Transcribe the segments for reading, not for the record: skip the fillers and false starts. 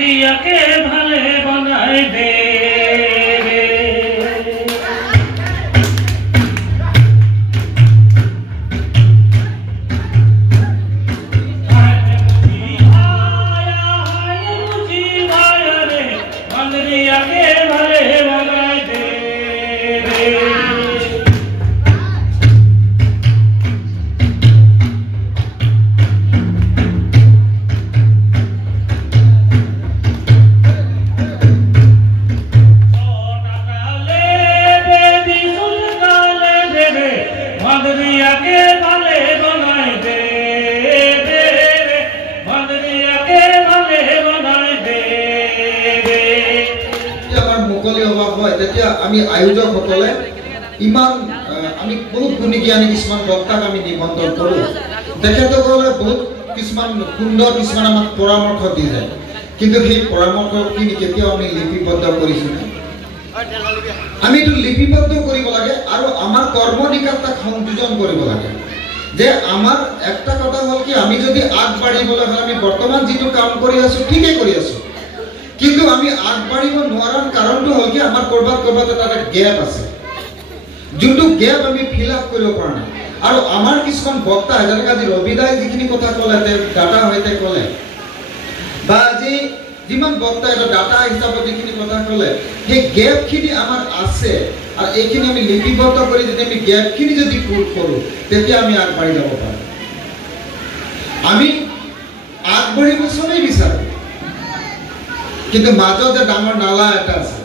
मंदरिया के भले बनाए दे আমি আয়োজক সকলে ইমান আমি বহুত গুণী জ্ঞানী কিছুমান বক্তাক আমি নিমন্ত্ৰণ কৰো তেখেতসকলে বহুত কিছুমান সুন্দৰ কিছুমান আমাক পৰামৰ্শ দি যায় কিন্তু সেই পৰামৰ্শখিনি কেতিয়াও আমি লিপিবদ্ধ কৰিছো আমি এইটো লিপিবদ্ধ কৰিব লাগে আৰু আমাৰ কৰ্মনিকাত তাক সংযোজন কৰিব লাগে যে আমাৰ একটা কথা হ'ল কি আমি যদি আগবাঢ়িবলৈ হয় আমি বৰ্তমান যিটো কাম কৰি আছো ঠিকই কৰি আছো কিন্তু আমি আগবাঢ়িব নোৱাৰাৰ কাৰণটো হ'ল কি আমাৰ কৰবাত এটা গ্যাপ আছে যোনটো গ্যাপ আমি ফিল আপ কৰিব পৰা নাই আৰু আমাৰ কিছুমান বক্তা যেনেকৈ আজি ৰবিদাই যিখিনি কথা ক'লে ডাটা হয়তে ক'লে বা আজি যিমান বক্তা এটা ডাটা হিচাপত যিখিনি কথা ক'লে সেই গ্যাপখিনি আমাৰ আছে আৰু এইখিনি আমি লিপিবদ্ধ কৰি যদি আমি গ্যাপখিনি যদি পূৰণ কৰোঁ তেতিয়া আমি আগবাঢ়ি যাব পাৰোঁ আমি আগবাঢ়িব চবেই বিচাৰোঁ কিন্তু মাজতে ডাঙৰ নালা এটা আছে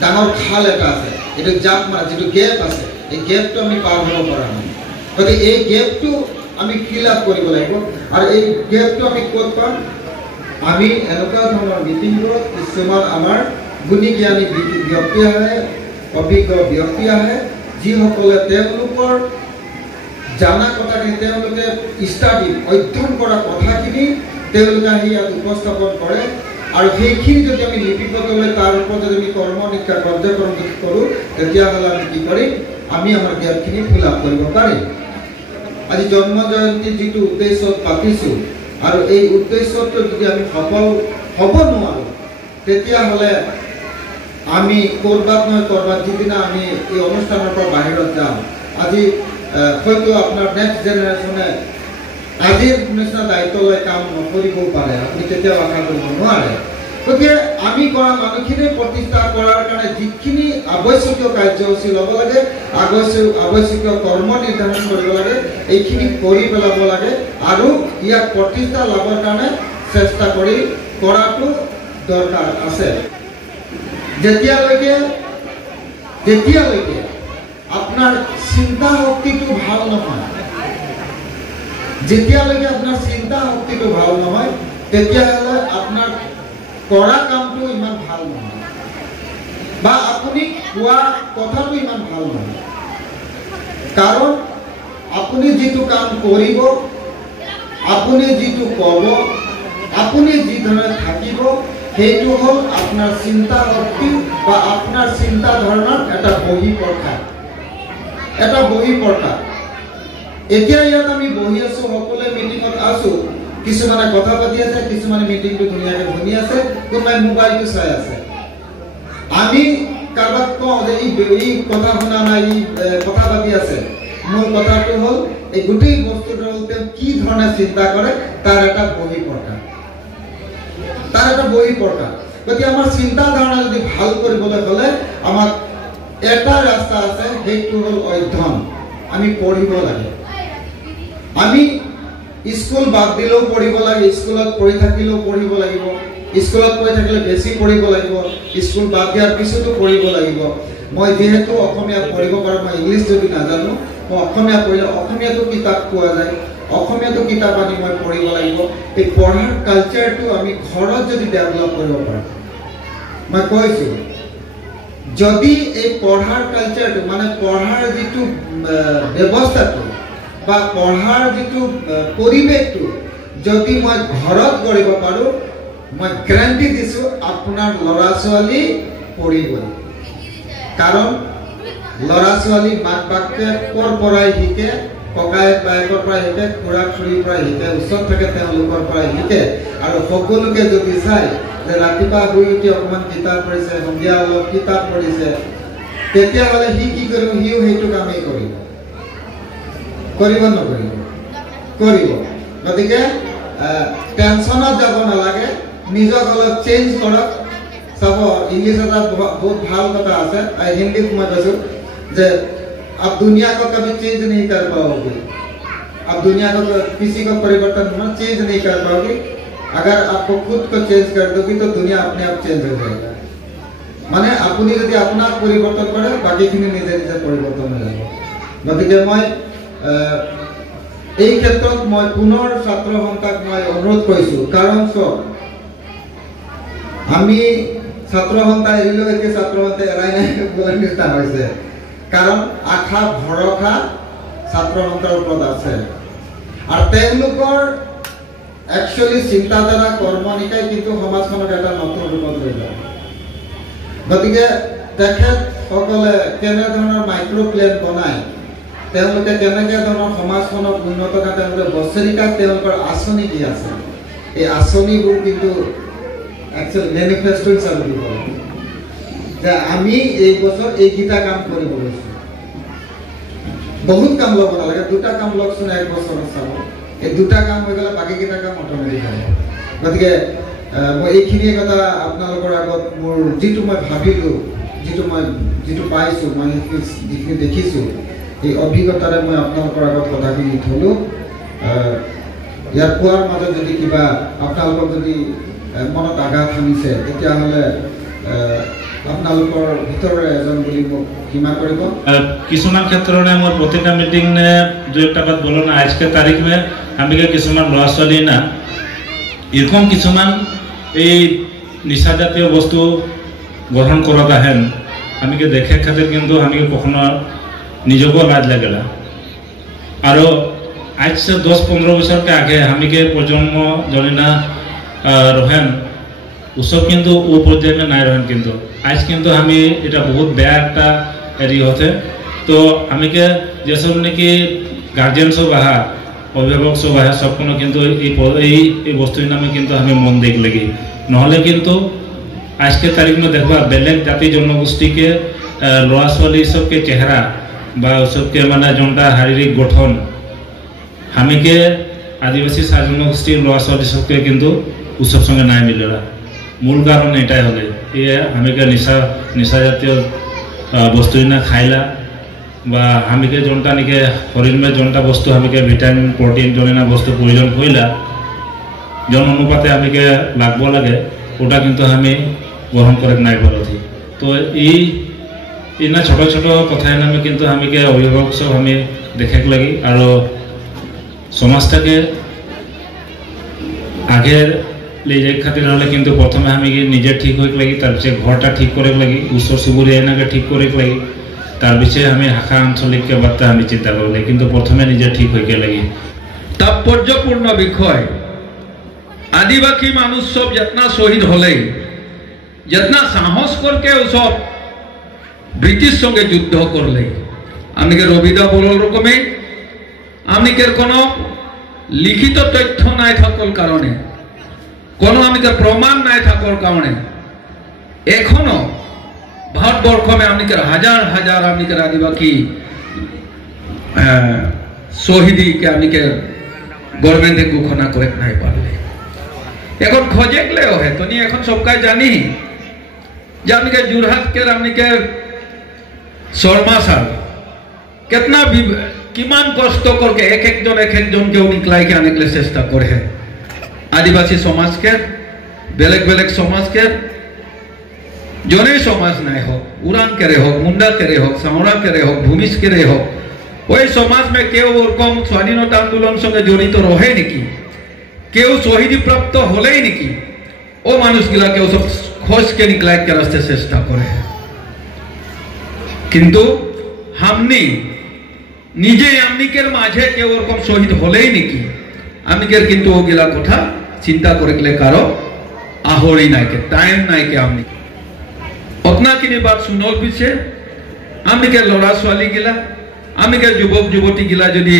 ডাঙৰ খাল এটা আছে এইটো জাপ মাৰা যিটো গেপ আছে এই গেপটো আমি পাৰ হ'ব পৰা নাই গতিকে এই গেপটো আমি ফিল আপ কৰিব লাগিব আৰু এই গেপটো আমি ক'ত পাম আমি এনেকুৱা ধৰণৰ মিটিংবোৰত কিছুমান আমাৰ গুণী জ্ঞানী ব্যক্তি আহে অভিজ্ঞ ব্যক্তি আহে যিসকলে তেওঁলোকৰ জানা কথাখিনি তেওঁলোকে ষ্টাডি অধ্যয়ন কৰা কথাখিনি তেওঁলোকে আহি ইয়াত উপস্থাপন কৰে আৰু সেইখিনি যদি আমি লিপিবদ্ধ লৈ তাৰ ওপৰত যদি আমি কৰ্মনিকা কাৰ্যক্ৰম যদি কৰোঁ তেতিয়াহ'লে আমি কি কৰিম আমি আমাৰ জ্ঞানখিনি ফিল আপ কৰিব পাৰিম আজি জন্ম জয়ন্তী যিটো উদ্দেশ্যত পাতিছোঁ আৰু এই উদ্দেশ্যটো যদি আমি সফল হ'ব নোৱাৰোঁ তেতিয়াহ'লে আমি ক'ৰবাত নহয় ক'ৰবাত যিদিনা আমি এই অনুষ্ঠানৰ পৰা বাহিৰত যাম আজি হয়তো আপোনাৰ নেক্সট জেনেৰেশ্যনে আজিৰ নিচিনা দায়িত্ব লৈ কাম নকৰিবও পাৰে আপুনি কেতিয়াও আশা কৰিব নোৱাৰে গতিকে আমি কৰা মানুহখিনি প্ৰতিষ্ঠা কৰাৰ কাৰণে যিখিনি আৱশ্যকীয় কাৰ্যসূচী ল'ব লাগে আৱশ্যকীয় কৰ্ম নিৰ্ধাৰণ কৰিব লাগে এইখিনি কৰি পেলাব লাগে আৰু ইয়াক প্ৰতিষ্ঠা লাভৰ কাৰণে চেষ্টা কৰি কৰাটো দৰকাৰ আছে যেতিয়ালৈকে আপোনাৰ চিন্তা শক্তিটো ভাল নহয় যেতিয়ালৈকে আপোনাৰ চিন্তা শক্তিটো ভাল নহয় তেতিয়াহ'লে আপোনাৰ কৰা কামটো ইমান ভাল নহয় বা আপুনি কোৱা কথাটো ইমান ভাল নহয় কাৰণ আপুনি যিটো কাম কৰিব আপুনি যিটো ক'ব আপুনি যি ধৰণে থাকিব সেইটো হ'ল আপোনাৰ চিন্তা শক্তি বা আপোনাৰ চিন্তা ধাৰণাৰ এটা বহিঃপ্ৰকাশ এতিয়া ইয়াত আমি বহি আছো সকলোৱে মিটিঙত আছো কিছুমানে কথা পাতি আছে কিছুমানে মিটিংটো ধুনীয়াকৈ শুনি আছে কোনোবাই মোবাইলটো চাই আছে আমি কাৰোবাক কওঁ যে এই কথা শুনা নাই কথা পাতি আছে মোৰ কথাটো হ'ল এই গোটেই বস্তুটো হ'ল তেওঁ কি ধৰণে চিন্তা কৰে তাৰ এটা বহিঃপ্ৰকাশ গতিকে আমাৰ চিন্তা ধাৰণা যদি ভাল কৰিবলৈ হ'লে আমাক এটা ৰাস্তা আছে সেইটো হ'ল অধ্যয়ন আমি পঢ়িব লাগে আমি স্কুল বাদ দিলেও পঢ়িব লাগে স্কুলত পঢ়ি থাকিলেও পঢ়িব লাগিব স্কুলত পঢ়ি থাকিলে বেছি পঢ়িব লাগিব স্কুল বাদ দিয়াৰ পিছতো পঢ়িব লাগিব মই যেহেতু অসমীয়া পঢ়িব পাৰোঁ মই ইংলিছ যদি নাজানো মই অসমীয়া পঢ়িলে অসমীয়াতো কিতাপ পোৱা যায় অসমীয়াতো কিতাপ আনি মই পঢ়িব লাগিব এই পঢ়াৰ কালচাৰটো আমি ঘৰত যদি ডেভেলপ কৰিব পাৰোঁ মই কৈছোঁ যদি এই পঢ়াৰ কালচাৰটো মানে পঢ়াৰ যিটো ব্যৱস্থাটো বা পঢ়াৰ যিটো পৰিৱেশটো যদি মই ঘৰত কৰিব পাৰোঁ মই গ্যাৰান্টি দিছোঁ আপোনাৰ ল'ৰা ছোৱালী পঢ়িব কাৰণ ল'ৰা ছোৱালী মাক বাপেকৰ পৰাই শিকে ককায়েক বায়েকৰ পৰা শিকে, খুৰা খুৰীৰ পৰা শিকে, ওচৰত থাকে তেওঁলোকৰ পৰা শিকে। আৰু সকলোকে যদি চাই যে ৰাতিপুৱা শুই উঠি অকণমান কিতাপ পঢ়িছে, সন্ধিয়া অলপ কিতাপ পঢ়িছে, তেতিয়াহ'লে সি কি কৰিব? সিও সেইটো কামেই কৰিব। কৰিব নকৰিব? কৰিব। গতিকে টেনশ্যনত যাব নালাগে, নিজক অলপ চেঞ্জ কৰক। চাব, ইংলিছ এটা বহুত ভাল কথা আছে, হিন্দীত মই কৈছোঁ যে आप दुनिया को कभी चेंज नहीं कर पाओगे, आप दुनिया को किसी को परिवर्तन चेंज नहीं कर पाओगे। अगर आपको खुद को चेंज कर दोगे तो दुनिया अपने आप चेंज हो जाएगा। माने আপুনি যদি আপোনাক পৰিৱৰ্তন কৰে, বাকীখিনি নিজে নিজে পৰিৱৰ্তন হৈ যাব। গতিকে মই এই ক্ষেত্ৰত মই পুনৰ ছাত্ৰ সন্থাক মই অনুৰোধ কৰিছোঁ, কাৰণ চব আমি ছাত্ৰ সন্থা এৰিলেও এতিয়া ছাত্ৰ সন্থা এৰাই নাই বোলা নিচিনা হৈছে। কাৰণ আশা ভৰসা ছাত্ৰ সন্থাৰ ওপৰত আছে, আৰু তেওঁলোকৰ একচুৱেলি চিন্তাধাৰা কৰ্মনিকাই কিন্তু সমাজখনক এটা নতুন ৰূপত লৈ যায়। গতিকে তেখেতসকলে কেনেধৰণৰ মাইক্ৰ' প্লেন বনায়, তেওঁলোকে কেনেকৈ ধৰণৰ সমাজখনক উন্নত কৰা, তেওঁলোকে বছৰিকাত তেওঁলোকৰ আঁচনি কি আছে, এই আঁচনিবোৰ কিন্তু একচুৱেলি মেনিফেষ্টো হিচাপে দিব যে আমি এই বছৰ এইকেইটা কাম কৰিব লৈছোঁ। বহুত কাম ল'ব নালাগে, দুটা কাম লওকচোন এক বছৰত চাব, এই দুটা কাম হৈ গ'লে বাকীকেইটা কাম অট'মেটিক হ'ব। গতিকে মই এইখিনিয়ে কথা আপোনালোকৰ আগত মোৰ যিটো মই ভাবিলোঁ, যিটো পাইছোঁ, মই যিখিনি দেখিছোঁ, এই অভিজ্ঞতাৰে মই আপোনালোকৰ আগত কথাখিনি থলোঁ। ইয়াত কোৱাৰ মাজত যদি কিবা আপোনালোকক যদি মনত আঘাত সানিছে, তেতিয়াহ'লে আপোনালোকৰ ভিতৰৰে এজন বুলি মোক ক্ষমা কৰিব। কিছুমান ক্ষেত্ৰত মোৰ প্ৰতিটা মিটিং নে দু একটা বাত বলো না, আজকে তাৰিখ में আমিকে কিছুমান ল'ৰা ছোৱালী না এরকম কিছুমান এই নিশা জাতীয় বস্তু গ্রহণ করত আহেন, আমিকে দেখে খাतिर কিন্তু আমিকে কখনো নিজকও লাজ লাগে না। আর আজ সে 10-15 বছরকে আগে আমিকে প্রজন্ম জনে না রহেন ওসব কিন্তু ও পর্যায়ে নাই রহেন, কিন্তু আজ কিন্তু আমি এটা বহুত বেয়া একটা এরি হতে। তো আমিকে যেসব নাকি গার্জিয়ান সব আহা, অভিভাবক সব আহা, সব কোনো কিন্তু এই বস্তুর নামে কিন্তু আমি মন দেখ লাগি, নহলে কিন্তু আজকের তারিখ में देखबा বেলেগ জাতি জনগোষ্ঠীকে ল'ৰা ছোৱালী সবকে চেহাৰা বা সবকে মানে যোনটা শাৰীৰিক গঠন আমিকে আদিবাসী জনগোষ্ঠীৰ ল'ৰা ছোৱালী সবকে কিন্তু উৎসব সঙ্গে নাই মিলেরা। মূল কারণ এটাই হলে আমিকে নিশা জাতীয় বস্তু না খাইলা বা আমিকে যোনটা নাকি শরীর में যোনটা বস্তু আমিকে ভিটামিন প্রোটিন জনিনা বস্তু প্রয়োজন হইলা জন অনুপাতে আমিকে লাগব লাগে, ওটা কিন্তু আমি গ্রহণ করে নাই পারি। তো এই না ছোট ছোট কথায় নামে কিন্তু আমিকে অভিভাবক সব আমি দেখে লাগি, আর সমাজটাকে আগে ले जाए खातिर हमें किंतु प्रथम हमें निजे ठीक हो लगी, तार पीछे घरटा ठीक करे लगी, उसर चुबुरिया एनाके ठीक करे लगी, तार पीछे हमें शाखा आंचलिक के बात हमें चिंता कर लगी, किंतु प्रथम निजे ठीक हो लगी। तात्पर्यपूर्ण विषय आदिवासी मानुष सब जितना शहीद हले, जितना साहस करके सब ब्रिटिश संगे युद्ध करले, आमनिके रबिदा बोलर रकमे आमनिके कोनो लिखित तथ्य নাই থাকার কারণে, কোনো আমিকে প্রমাণ নাই থাকার কারণে এখনো ভারতবর্ষে আমিকে হাজার হাজার আমিকে আদিবাসী শহীদকে আমিকে গভর্নমেন্টে ঘোষণা করে নাই পারলে। এখন খোঁজেগলেও হয় তো নি, এখন সবকাই জানি যে আমিকে যোরহাটকে আমিকে শর্মা সাহেব कितना किमान कष्ट करके एक एक जन के निकलाई के आने के लिए चेष्टा करे है। आदिवासी समाज के बेलेग बेलेग समाज के जने समाज नहीं हो, उरान के रहे हो, मुंडा के रहे हो, सावड़ा के रहे हो, भूमिज के रहे हो, वही समाज में केव ओरकम स्वाधीनता आंदोलन संगे जड़ित रहे निकी, केव शहीदी प्राप्त होले निकी, ओ मानुष गिला केव सब खोज के निकलाई के रास्ते चेष्टा करे है। किंतु हमने निजे आमनिकेर माझे के ओरकम शहीद हलेई निकी, आमनिकेर किंतु ओगिला कथा चिंता करे कारो आहरी नाई के टाइम नाई के आमनि उतना किनी बात सुनल पीछे आमनिकेर लड़ा छाली गिला আমি কে যুবক যুবতী গিলা যদি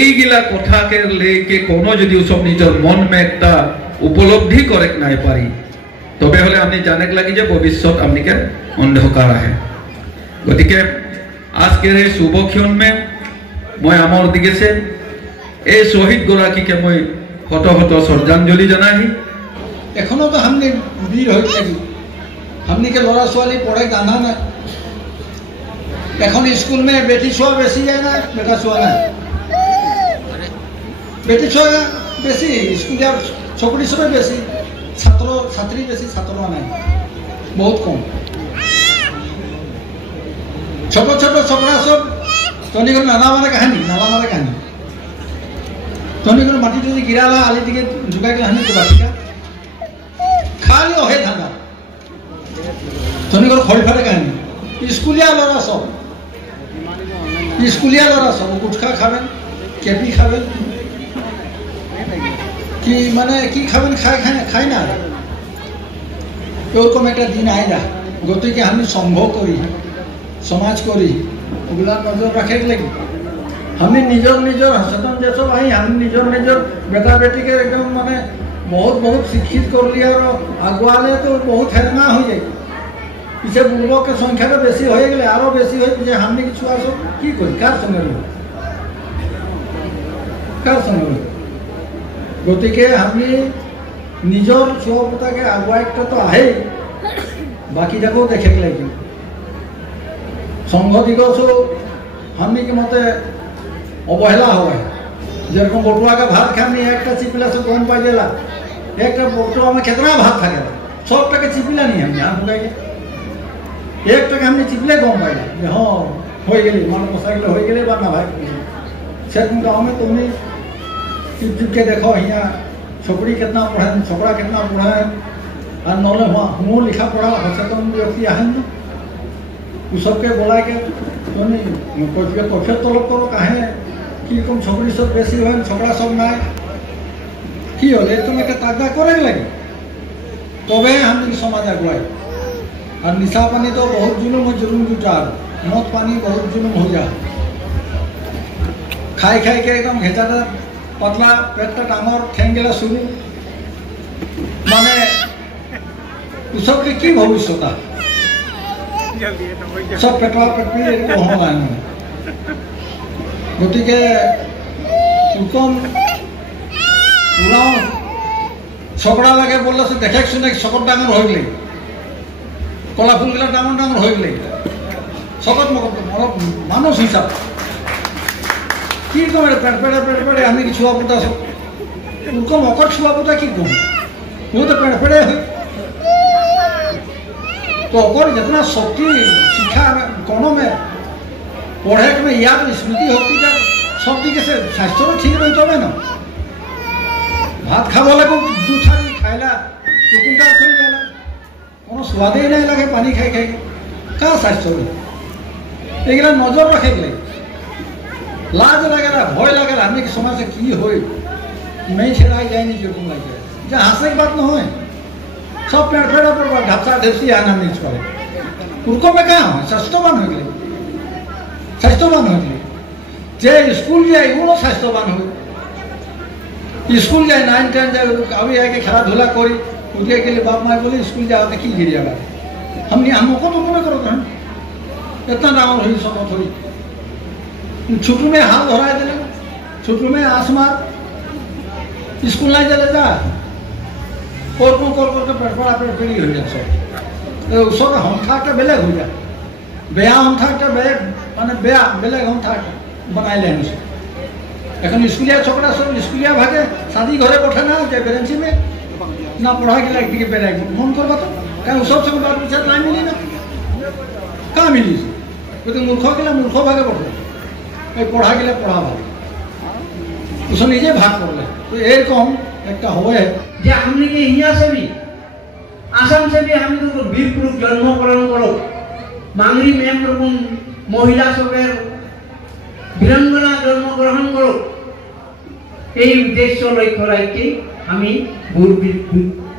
এইগিলা কথাকে লেকে কোনো যদি সব নিজের মন মে একটা উপলব্ধি করে নাই পারি তবে হলে আপনি জানেক লাগি যে ভবিষ্যৎ আপনিকে অন্ধকার আহে গতিকে আজকের এই শুভক্ষণ মে মই আমার দিকে সে এই শহীদ গৰাকীকে মই শত শত শ্রদ্ধাঞ্জলি জানাই এখনো তো हमने वीर हो गई हमने के लड़ा छाली पढ़े जाना ना এখন স্কুল में बेटी छुआ बेसी है ना बेटा छुआ ना बेटी छुआ बेसी स्कूल यार छोकरी सब बेसी छात्र छात्री बेसी छात्र नहीं बहुत कम छोट छोट छोकरा सब तनी को नाला मारे कहानी तनी को माटी যদি গিরালা আলি দিকে ঝুকাই গেল হানি বাটিকা খালি ওহে ধান্দা তনি को খড়ি ফাটে কাহিনী স্কুলিয়া লড়া সব গুটখা খাবেন কেপি খাবেন কি মানে কি খাবেন খাই না এরকম একটা দিন আয় না গতিকে আমি সংঘ করি সমাজ করি ওগুলা নজর রাখে লাগি আমি নিজর সচেতন যে সব আই আমি নিজর বেটা বেটিকে একদম মানে बहुत शिक्षित कर लिया और आगुआले तो बहुत हैराना हो जाए पीछे बुढ़बक के संख्या तो बेसी हो गए आरो बेसी हो जे हमने कि छुआ सब की करी कार संगे गतिके हमें निजर छुआ पुता के आगुआ एक तो आहे बाकी जाको देखे लगे संघ दिवस हमने के मते अवहेला हुआ যেরকম বটুয়া का भात खानी एक चिपिला से कौन पा गया एक बटुआ में कितना भात था सब टके चिपिला नहीं हम यहाँ बुका एक टके हमने चिपिले कौन पाइला हाँ हो गए मन मोटरसाइकिल हो गए ना भाई से गाँव में तुमने चिप के देखो यहाँ छोकरी कितना पढ़ा छोकरा कितना पढ़ा है और नौले हमू लिखा पढ़ा सचेतन व्यक्ति आए ना वो सबके बोला के तुमने कफे तलब करो कहे कि कम छोकरी सब बेसी हो छोकरा सब ना कि हले तुम एक ताकदा करे लगे तबे हम समाज आगुआई और निशा पानी तो बहुत जुलूम जुटा मद पानी बहुत जुलूम हो जा खाई के एकदम घेचाटा पतला पेटटा डांगर ठेंगेला शुरू माने सबके की भविष्यता सब पेटवा पेटवी होना গতিকে উত্তম পুরাও ছকড়া লাগে বললে সে দেখে শুনে শকত ডাঙর হয়ে গেলে কলা ফুলগুলা ডাঙর হয়ে গেলে শকত মকত মানুষ হিসাব কি কমে পেট পেড়ে আমি কি ছুয়া পুতা সব উনকম অকট ছুয়া পুতা কি কম वो तो पेड़ पेड़े है तो और जितना शक्ति शिक्षा कोनो में पढ़े में याद स्मृति शक्ति सब दिखे से स्वास्थ्य ठीक रही तब ना भात खाब लगे दू थाली खाइला चुकुंटा चल गया कोनो स्वाद ही नहीं लगे पानी खाई क्या स्वास्थ्य ये नजर रखे गए लाज लगे भय लगे हमें समाज से की हो मैं छेड़ाई जाए नहीं चुकूँ लगे जो हंसे की बात न हो सब पेड़ पेड़ पर ढपसा ढेपसी आना नहीं छोड़े उनको में क्या हो स्वास्थ्यवान हो गए स्वास्थ्यवान हो गए जे स्कूल जाए वो स्वास्थ्यवान हो स्कूल जाए 9 10 जाए अभी आके खेला धूला करी उठे के लिए बाप माँ बोले स्कूल जाओ तो की गिरिया हमको तो मना करो था इतना डाउन हुई सब थोड़ी छुट्टू में हाथ धरा दिले छुट्टू में आसमार स्कूल नहीं चले जा और करके पेटपड़ा पेड़ी हो जाए सब सब हम था बेलेग हो जाए बेया हम था माने बेया बेलेग हम था बनाए लेन এখন স্কুলিয়া ছোকরা সব স্কুলিয়া ভাগে শাদি ঘরে পঠে না যে বেরেন্সি में ना पढ़ा के लायक दिखे बेराई मन करबा तो काहे सब सब बात विचार নাই मिली ना का मिली तो मूर्ख गेला मूर्ख भागे पढ़ो এই পড়া গেলে পড়া ভালো उसे নিজে ভাগ করলে तो এরকম একটা হয় যে हमने के इया से भी आसाम से भी हम तो वीर पुरुष जन्मकरण करो मांगरी मैम रकम महिला सबेर বীরাঙ্গনা জন্মগ্রহণ করো এই উদ্দেশ্য লক্ষ্য রাখি আমি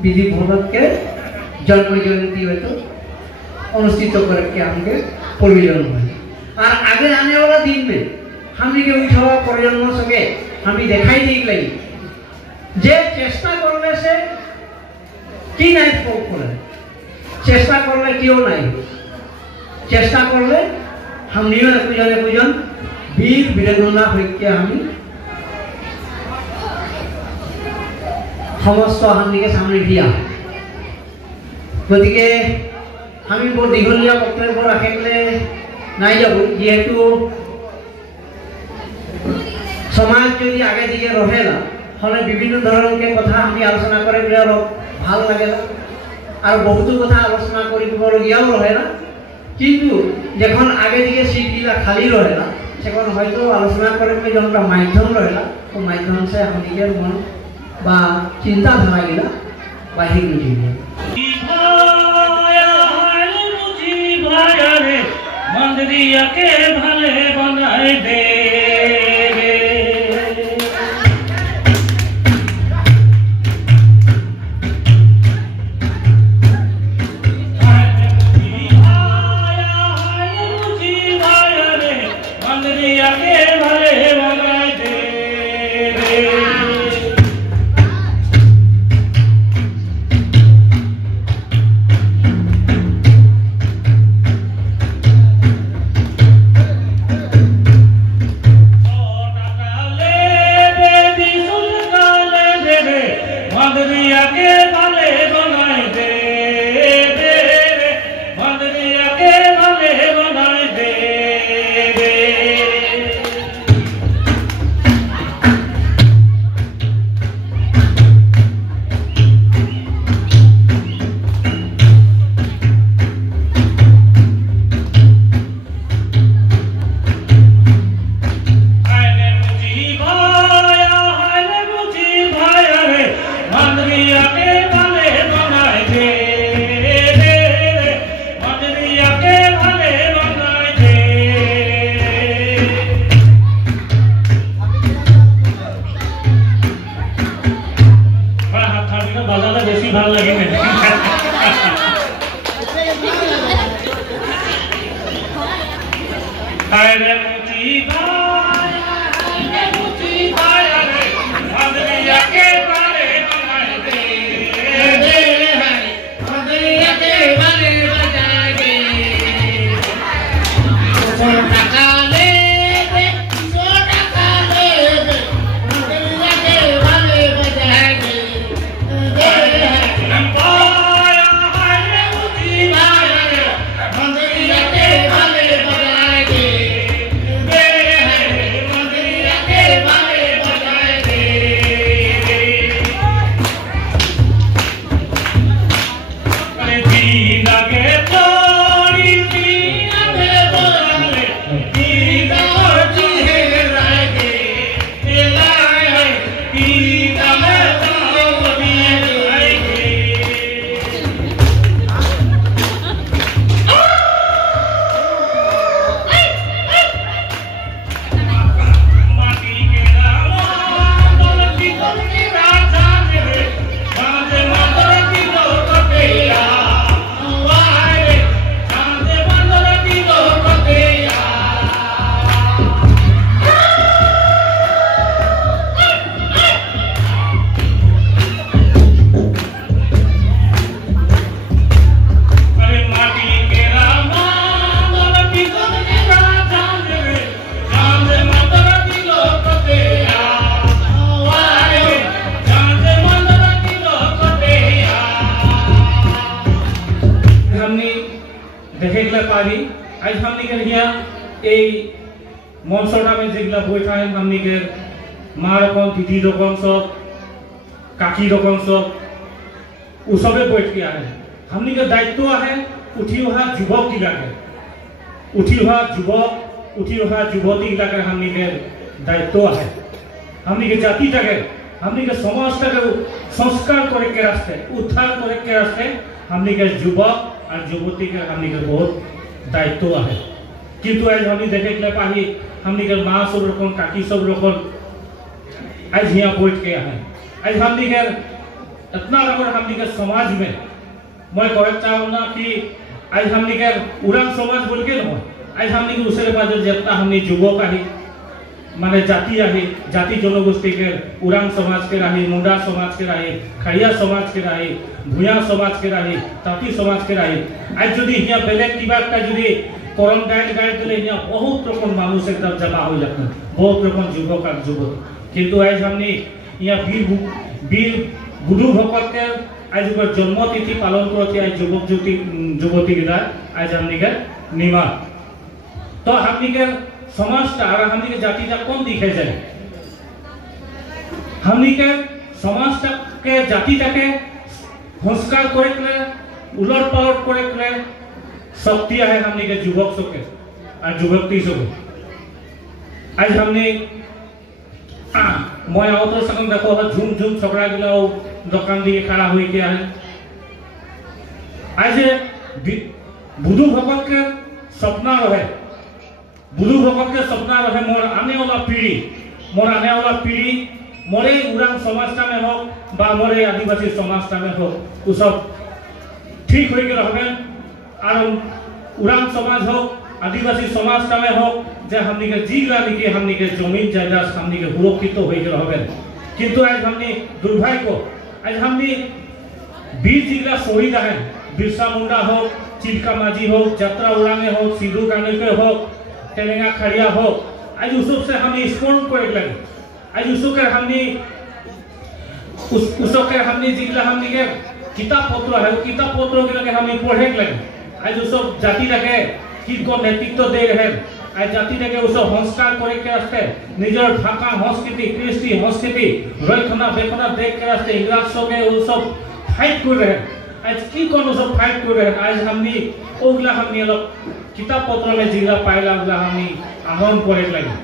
বিধি ভগতকে জন্ম জয়ন্তী হয়তো অনুষ্ঠিত করে আমাকে পরিবেশন হয় और आगे आने वाला दिन में हमने के उठवा प्रजन्म सके हमें दिखाई दी लगी जे चेष्टा करने से की नहीं पड़े चेष्टा करले क्यों नहीं चेष्टा करले हम नियम कुजन वीर वीरगुना होके हम समस्त हमने के सामने दिया गति के हमें बहुत दीघलिया बक्तव्य रखे नहीं যাব যেহেতু समाज जो आगे दिखे रहे ना हमें विभिन्न धरण के कथा हम आलोचना करे ভাল लगे और बहुत कथा आलोचना करगियाओ रहे ना किन्तु जखन आगे दिखे सीट गिला खाली रहे ना सेखन हयतो आलोचना करे जो माध्यम रहा तो माध्यम से हम निजे मन बा चिंताधारा गिला बाहिर उठे मंदिरिया के भले बनाए दे मंदिरिया के भले बनाए दे आज हमने के ए मंचटा में जेगला बैठा है हमने के माँ रकम दीदी रकम सब काकी रकम सब उ सबे बैठ के है हमने के दायित्व है उठी हुआ युवक की लागे उठी हुआ युवक उठी हुआ युवती की लागे हमने के दायित्व है हमने के जाति तक हमने के समाज तक संस्कार करे के रास्ते उद्धार करे के रास्ते हमने के युवक और युवती के हमने के बहुत दायित्व है किंतु आज हमने देखे पाही हमने के माँ सब रकम काकी सब रकम आज यहाँ बैठ के है आज हमने के इतना रकम हमने के समाज में मैं कहे चाहूँ ना कि आज हमने के उड़ान समाज बोल के ना आज हमने के उसरे पाजर जितना हमने युवक आही माने जाति जनगोष्ठी के उरांग समाज के रही, मुंडा समाज के रही, खड़िया समाज के रही, भूया समाज के रही, ताती समाज के रही आज যদি হিয়া বেলেগ কিবা একটা যদি করম গাইড দিলে হিয়া বহুত রকম মানুষ একদম জমা হয়ে যেত, বহুত রকম যুবক আর যুবক। কিন্তু আজ हमने হিয়া বীর বুধু ভকতকে आज जन्मतिथि पालन करते आज युवती गिला आज हमने के निमा तो हमने के समाज और हमने के जाति कौन दिखे जाए हमने के समाज के जाति के संस्कार करे उलट पालट करे शक्ति है हमने के युवक सबके और युवती सब आज हमने मैं आवतर संग देखो झुम झुम छोकरा गिला दुकान दिए खड़ा हुई क्या है आज बुधु भगत के सपना रहे मोर आने वाला पीढ़ी मोरे उरांग समाज में हो बा मोरे आदिवासी समाज में हो वो सब ठीक हो गए रहे और उरांग समाज हो आदिवासी समाज में हो जे हमनी के जीला निके हमनी के जमीन जायदा हमनी के सुरक्षित हो गए रहे किंतु आज हमनी दुर्भाग्य आज हमने बीर जिला शहीद है बिरसा मुंडा हो चिल्का माझी हो यात्रा उड़ांगे हो सिद्धू कानुके हो तेलेंगा खड़िया हो आज उससे से हमने स्मरण करे लगे आज उसके हमने जिला हमने के किताब पत्र है किताब पत्र के लगे हमने पढ़े लगे आज उसको जाति लगे कि को नेतृत्व दे रहे आज जाति लगे उसको संस्कार करे के रास्ते निजर भाषा संस्कृति कृष्टि संस्कृति रखना बेखना देख के रास्ते इंग्रज सबके वो सब फाइट कर रहे आज की कौन सब फाइट कर रहे आज हमने ओगला हमने किताब पत्र में जिला पाइला हमने आह्वान करे लगे।